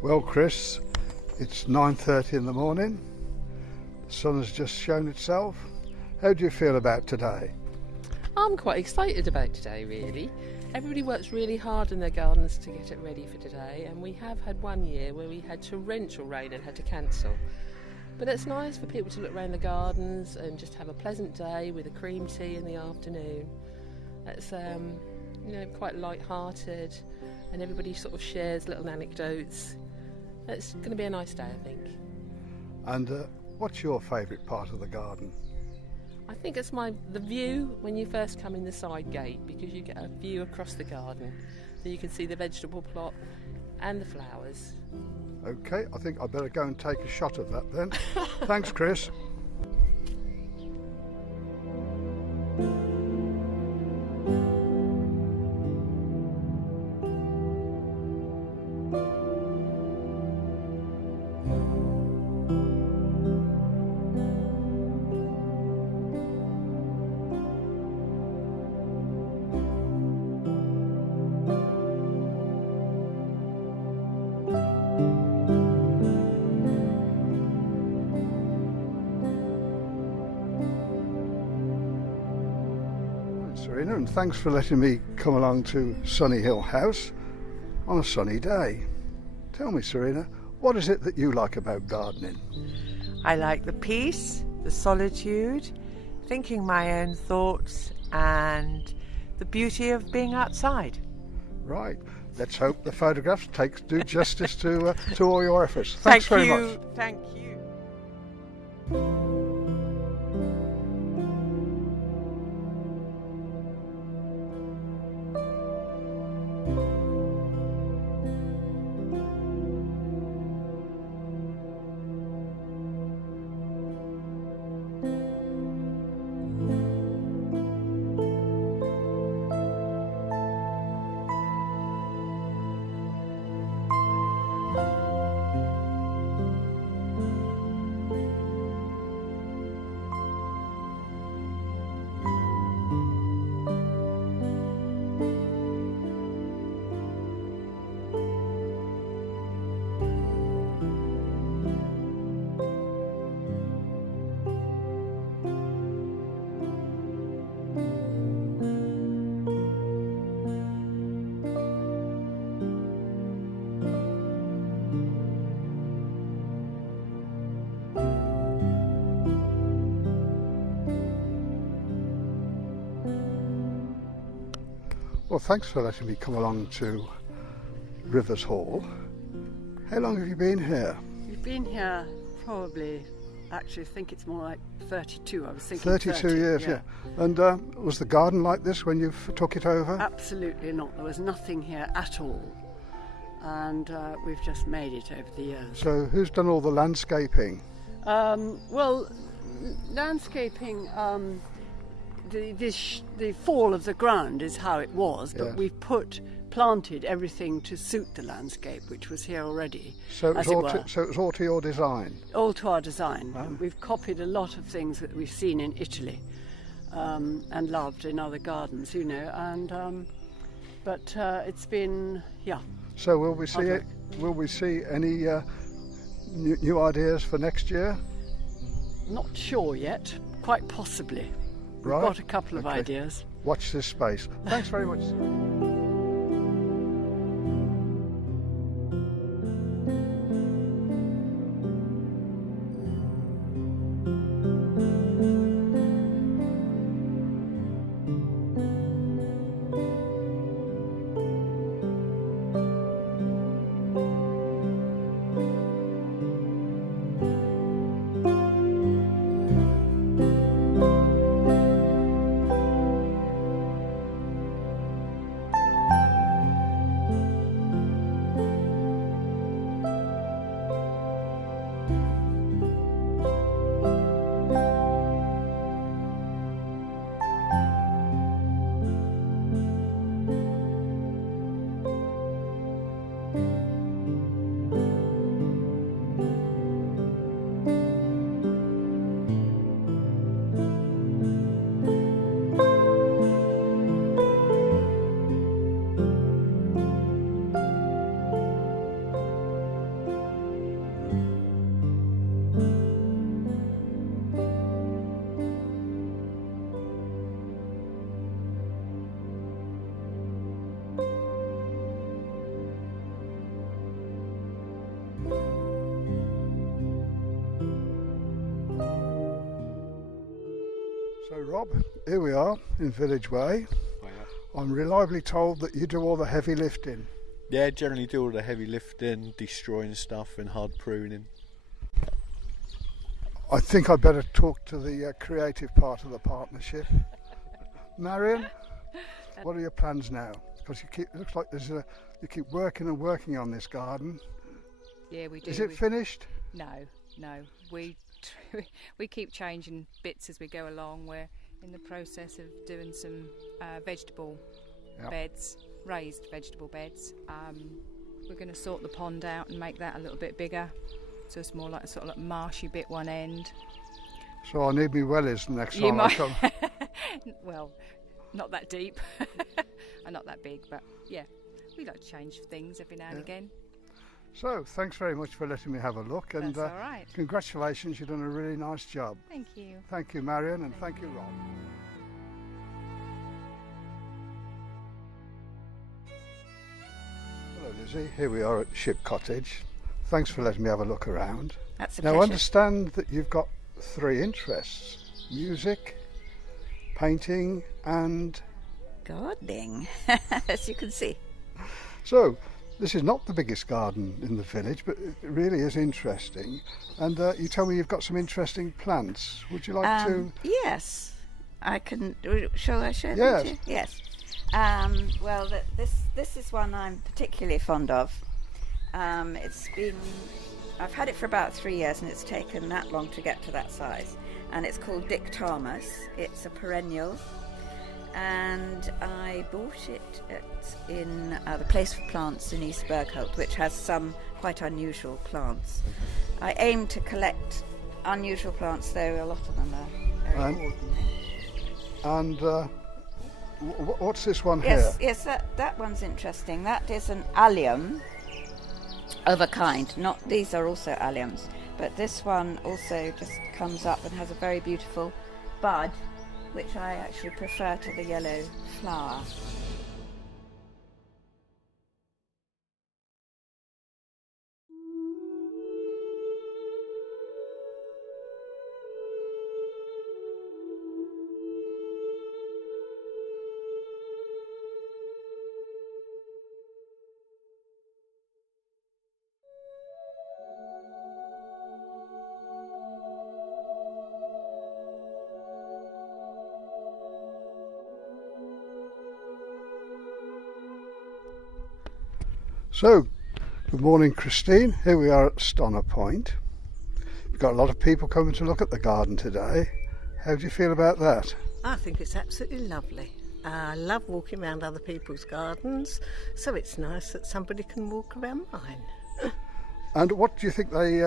Well, Chris, it's 9:30 in the morning. The sun has just shown itself. How do you feel about today? I'm quite excited about today, really. Everybody works really hard in their gardens to get it ready for today, and we have had one year where we had torrential rain and had to cancel. But it's nice for people to look around the gardens and just have a pleasant day with a cream tea in the afternoon. It's quite light-hearted, and everybody sort of shares little anecdotes. It's going to be a nice day, I think. And what's your favourite part of the garden? I think it's the view when you first come in the side gate, because you get a view across the garden, so you can see the vegetable plot and the flowers. Okay, I think I better go and take a shot of that then. Thanks, Chris. Serena, and thanks for letting me come along to Sunny Hill House on a sunny day. Tell me, Serena, what is it that you like about gardening? I like the peace, the solitude, thinking my own thoughts, and the beauty of being outside. Right. Let's hope the photographs do justice to all your efforts. Thanks very much. Thank you. Well, thanks for letting me come along to Rivers Hall. How long have you been here? We've been here probably, actually I think it's more like 32. I was thinking 32 years, yeah. And was the garden like this when you took it over? Absolutely not. There was nothing here at all. And we've just made it over the years. So who's done all the landscaping? Landscaping, the fall of the ground is how it was, but we've planted everything to suit the landscape, which was here already. So it was all to your design? All to our design. Wow. We've copied a lot of things that we've seen in Italy and loved in other gardens, but it's been, So will we see any new ideas for next year? Not sure yet, quite possibly. We've got a couple of ideas. Watch this space. Thanks very much. So Rob, here we are in Village Way. I'm reliably told that you do all the heavy lifting. Yeah, generally do all the heavy lifting, destroying stuff and hard pruning. I think I'd better talk to the creative part of the partnership. Marion, what are your plans now? Because it looks like you keep working and working on this garden. Yeah, we do. Is it finished? No. We keep changing bits as we go along. We're in the process of doing some vegetable beds, raised vegetable beds. We're going to sort the pond out and make that a little bit bigger, so it's more like a sort of like marshy bit one end. So I need me wellies next time I come. Well, not that deep and not that big, but yeah, we like to change things every now and again. So, thanks very much for letting me have a look, and That's all right. Congratulations, you've done a really nice job. Thank you. Thank you, Marion, and thank you, Rob. Hello, Lizzie. Here we are at Ship Cottage. Thanks for letting me have a look around. That's a Now, I pleasure. understand that you've got 3 interests: music, painting, and gardening, as you can see. So, this is not the biggest garden in the village, but it really is interesting. And you tell me you've got some interesting plants. Would you like to? Yes, I can. Shall I show Yes. them to you? Yes. Well, this is one I'm particularly fond of. I've had it for about 3 years, and it's taken that long to get to that size. And it's called Dictamus. It's a perennial. And I bought it in the Place for Plants in East Bergholt, which has some quite unusual plants. I aim to collect unusual plants, though a lot of them are very ordinary. And what's this one Yes, here? yes, that one's interesting. That is an allium of a kind. These are also alliums, but this one also just comes up and has a very beautiful bud, which I actually prefer to the yellow flower. So, good morning, Christine. Here we are at Stonner Point. We've got a lot of people coming to look at the garden today. How do you feel about that? I think it's absolutely lovely. I love walking around other people's gardens, so it's nice that somebody can walk around mine. And what do you think they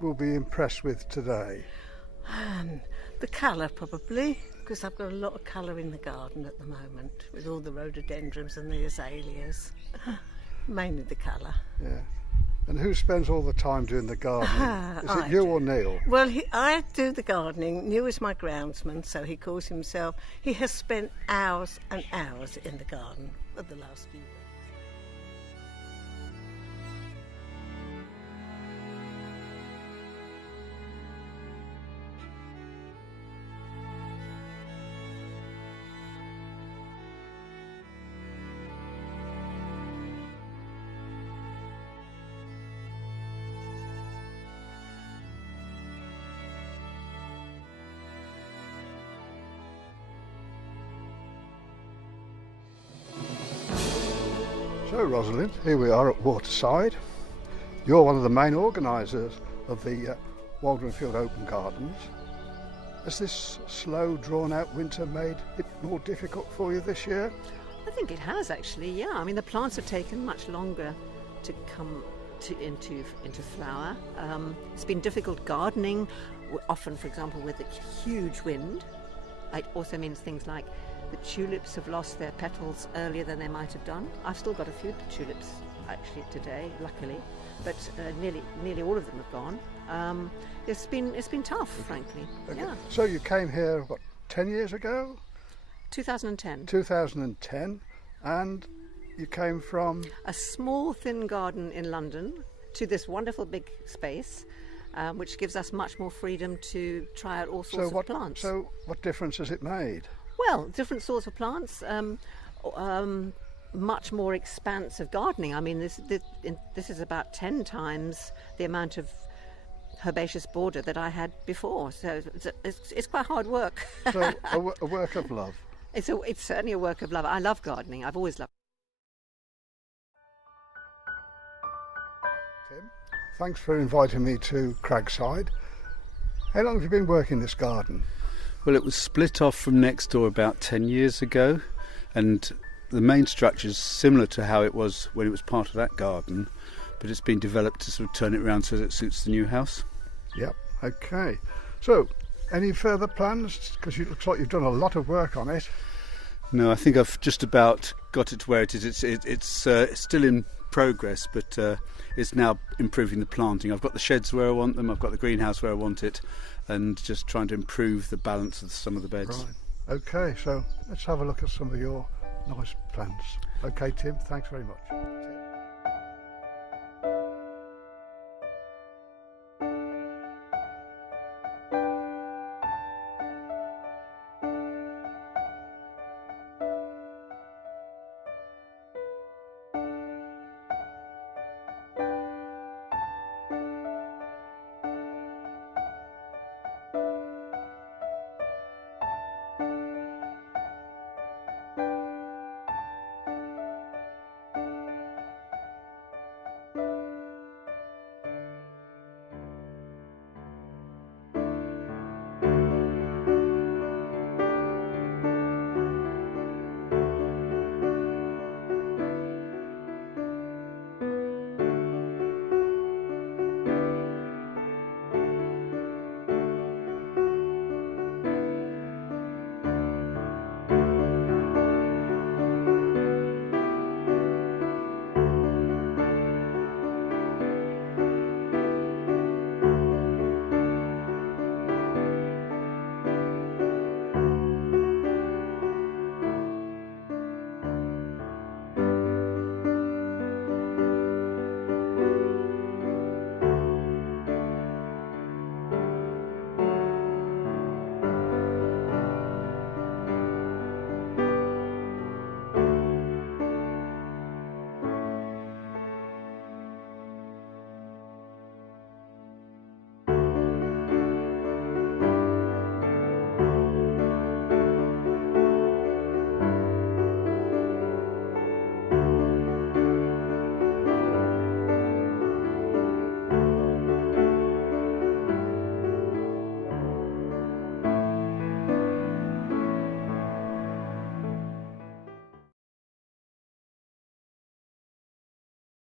will be impressed with today? The colour, probably, because I've got a lot of colour in the garden at the moment, with all the rhododendrons and the azaleas. Mainly the colour. Yeah. And who spends all the time doing the gardening? Is it you or Neil? Well, I do the gardening. Neil is my groundsman, so he calls himself. He has spent hours and hours in the garden for the last few weeks. So, Rosalind, here we are at Waterside. You're one of the main organisers of the Wawld Open Gardens. Has this slow, drawn-out winter made it more difficult for you this year? I think it has actually, yeah. I mean, the plants have taken much longer to come into flower. It's been difficult gardening, often, for example, with a huge wind. It also means things like the tulips have lost their petals earlier than they might have done. I've still got a few tulips actually today, luckily, but nearly all of them have gone. It's been tough, frankly. Okay. Yeah. So you came here, what, 10 years ago? 2010. 2010, and you came from? A small, thin garden in London to this wonderful big space. which gives us much more freedom to try out all sorts of plants. So what difference has it made? Well, different sorts of plants, much more expansive gardening. I mean, this is about 10 times the amount of herbaceous border that I had before, so it's quite hard work. So a work of love. It's certainly a work of love. I love gardening. I've always loved it. Tim, thanks for inviting me to Cragside. How long have you been working this garden? Well, it was split off from next door about 10 years ago, and the main structure is similar to how it was when it was part of that garden, but it's been developed to sort of turn it around so that it suits the new house. Yep, okay. So, any further plans? Because it looks like you've done a lot of work on it. No, I think I've just about got it to where it is. It's still in progress, but it's now improving the planting. I've got the sheds where I want them, I've got the greenhouse where I want it, and just trying to improve the balance of some of the beds. Right. Okay, so let's have a look at some of your nice plants. Okay, Tim, thanks very much. Tim.